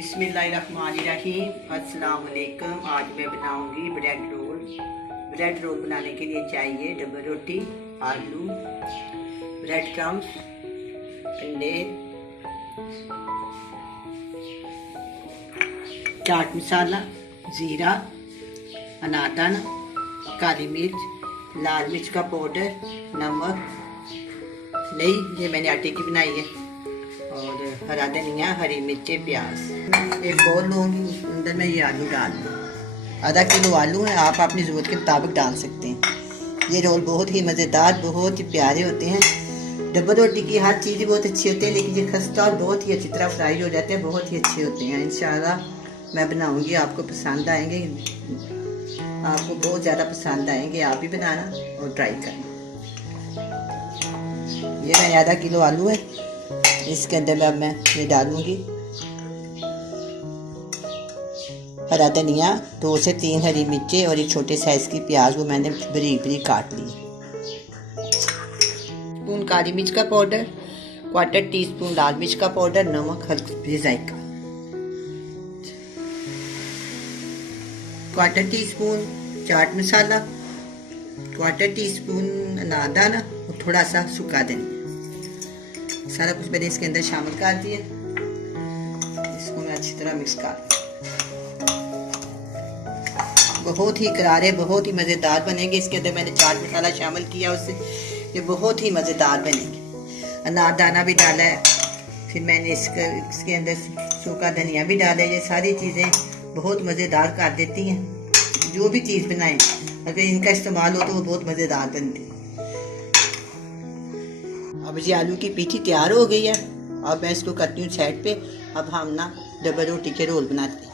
बिस्मिल्लाहिर्रहमानिर्रहीम। अस्सलाम वालेकुम। आज मैं बनाऊंगी ब्रेड रोल। ब्रेड रोल बनाने के लिए चाहिए डबल रोटी, आलू, ब्रेड क्रम्स, अंडे, चाट मसाला, ज़ीरा, अनारदाना, काली मिर्च, लाल मिर्च का पाउडर, नमक, दही, ये मैंने आटे की बनाई है, और हरा धनिया, हरी मिर्चें, प्याज। एक बोल लूँगी, अंदर में ये आलू डाल दूँ। आधा किलो आलू है, आप अपनी ज़रूरत के मुताबिक डाल सकते हैं। ये रोल बहुत ही मज़ेदार, बहुत ही प्यारे होते हैं। डबल रोटी की हर चीज़ बहुत अच्छी होती है, लेकिन ये खस्ता और बहुत ही अच्छी तरह फ्राई हो जाते हैं, बहुत ही अच्छे होते हैं। इंशाल्लाह मैं बनाऊँगी, आपको पसंद आएंगे, आपको बहुत ज़्यादा पसंद आएंगे। आप भी बनाना और ट्राई करना। ये मैं आधा किलो आलू है, इसके अंदर अब मैं ये डालूंगी हरा धनिया, 2 से 3 हरी मिर्चें और एक छोटे साइज की प्याज, वो मैंने बारीक बारीक काट ली। स्पून काली मिर्च का पाउडर, 1/4 टीस्पून लाल मिर्च का पाउडर, नमक हल्का जायका, 1/4 टीस्पून चाट मसाला, 1/4 टीस्पून अनारदाना और थोड़ा सा सूखा धनिया। सारा कुछ मैंने इसके अंदर शामिल कर दिया। इसको मैं अच्छी तरह मिक्स कर, बहुत ही करारे, बहुत ही मज़ेदार बनेंगे। इसके अंदर मैंने चाट मसाला शामिल किया, उससे ये बहुत ही मज़ेदार बनेंगे। अनारदाना भी डाला है, फिर मैंने इसके अंदर सूखा धनिया भी डाला है। ये सारी चीज़ें बहुत मज़ेदार कर देती हैं। जो भी चीज़ बनाएं, अगर इनका इस्तेमाल हो तो वो बहुत मज़ेदार बनती है। अब ये आलू की पीठी तैयार हो गई है। अब मैं इसको करती हूँ साइड पे। अब हम ना डबल रोटी के रोल बनाते हैं।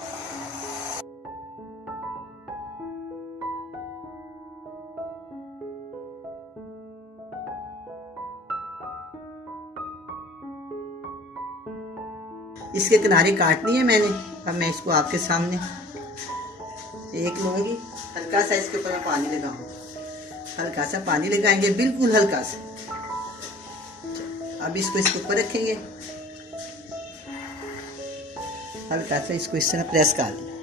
इसके किनारे काटनी है मैंने। अब मैं इसको आपके सामने एक लूँगी, हल्का सा इसके ऊपर पानी लगाऊंगा। हल्का सा पानी लगाएंगे, बिल्कुल हल्का सा। अब इसको इसके ऊपर रखेंगे, हल्का सा इसको इस तरह प्रेस कर दिया।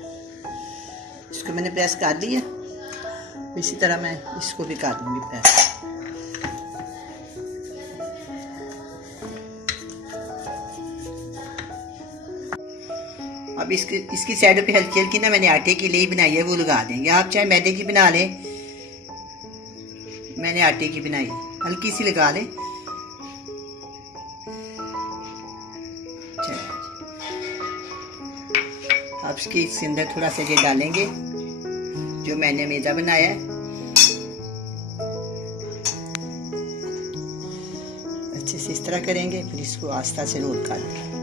इसको मैंने प्रेस कर दिया, इसी तरह मैं इसको भी कर दूंगी प्रेस। अब इसकी साइडों पे हल्की हल्की ना मैंने आटे की लेई बनाई है, वो लगा देंगे। आप चाहे मैदे की बना लें, मैंने आटे की बनाई, हल्की सी लगा लें। अब इसके अंदर थोड़ा सा ये डालेंगे जो मैंने मैदा बनाया है। अच्छे से इस तरह करेंगे, फिर इसको आस्ता से रोल कर लेंगे।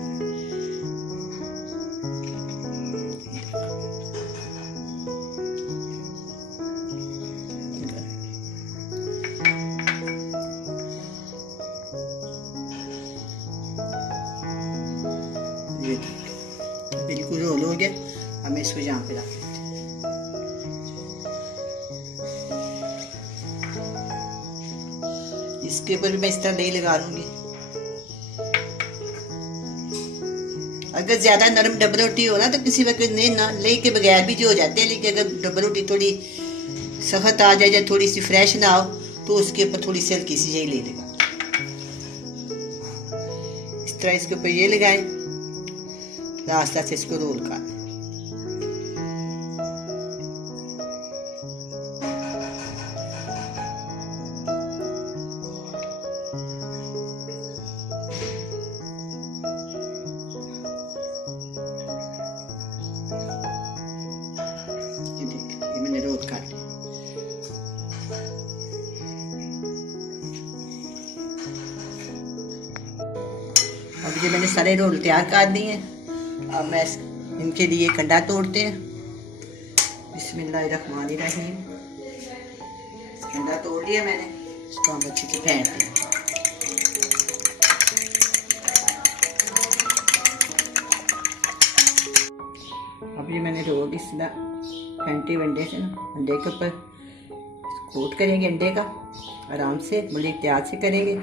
बिल्कुल रोल हो गया। अब मैं इसको यहाँ पे रख देती हूँ। इसके ऊपर भी मैं इस तरह दही लगा लूंगी। अगर ज्यादा नरम डबल रोटी हो ना तो किसी वक्त नहीं ना ले के बगैर भी जो हो जाते हैं, लेकिन अगर डबल रोटी थोड़ी सख्त आ जाए या थोड़ी सी फ्रेश ना हो तो उसके ऊपर थोड़ी सी हल्की सी यही ले लगा। इस तरह इसके ऊपर ये लगाए, आस्ता से इसको रोल कर। ये मैंने रोल कर लिया। अब ये मैंने सारे रोल तैयार कर दिए हैं। अब मैं इनके लिए कंडा तोड़ते हैं। बिस्मिल्लाहिर्रहमानिर्रहीम। कंडा तोड़ लिया मैंने, इसको हम अच्छे से फेंट दें। अब ये मैंने रोल इस तरह फेंटे अंडे से ना, अंडे के ऊपर कोट करेंगे, अंडे का आराम से बड़े एहतियात से करेंगे।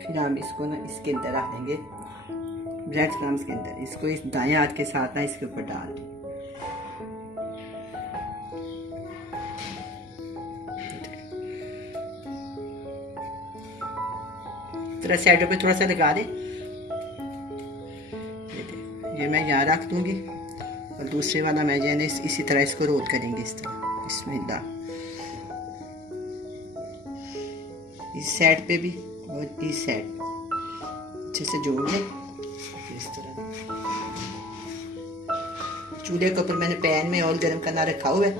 फिर हम इसको ना इसके अंदर रख देंगे ब्रेड क्रम्स के अंदर इसको इस दाएं हाथ के साथ ना इसके ऊपर डाल दें। थोड़ा साइडों पे थोड़ा सा लगा दें। ये मैं यहाँ रख दूंगी और दूसरे वाला मैं जो है इसी तरह इसको रोल करेंगे इस तरह। बिस्मिल्लाह। इस साइड पे भी और इस साइड अच्छे से जोड़ लें इस तरह। चूल्हे के ऊपर मैंने पैन में ऑयल गर्म करना रखा हुआ है।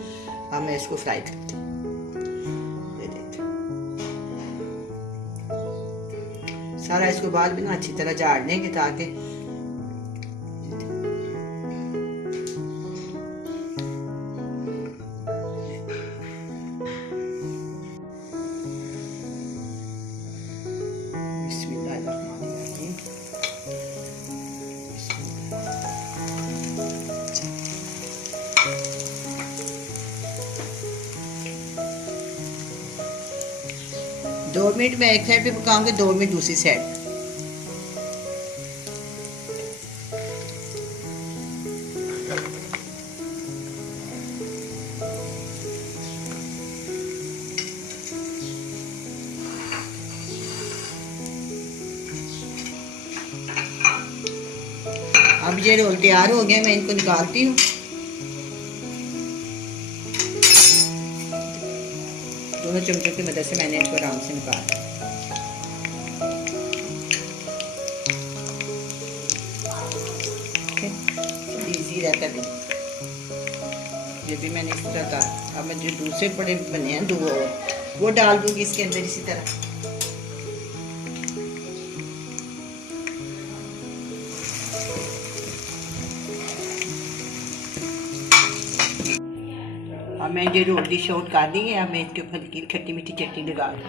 अब मैं इसको फ्राई करती हूँ। सारा इसको बाल भी ना अच्छी तरह झाड़ लेंगे ताकि बिस्मिल्लाहिर्रहमानिर्रहीम। 2 मिनट मैं एक साइड पे पकाऊंगी, 2 मिनट दूसरी साइड। अब ये रोल तैयार हो गया, मैं इनको निकालती हूँ। दोनों चमचों की मदद से मैंने इनको आराम से निकाला। इजी रहता है। ये भी मैंने इस तरह का। अब मैं जो दूसरे बड़े बने हैं 2 वो डाल दूंगी इसके अंदर इसी तरह। अब मैं ये रोल डिश आउट कर दी है। अब मैं इसके ऊपर खट्टी मीठी चटनी लगा दूँ।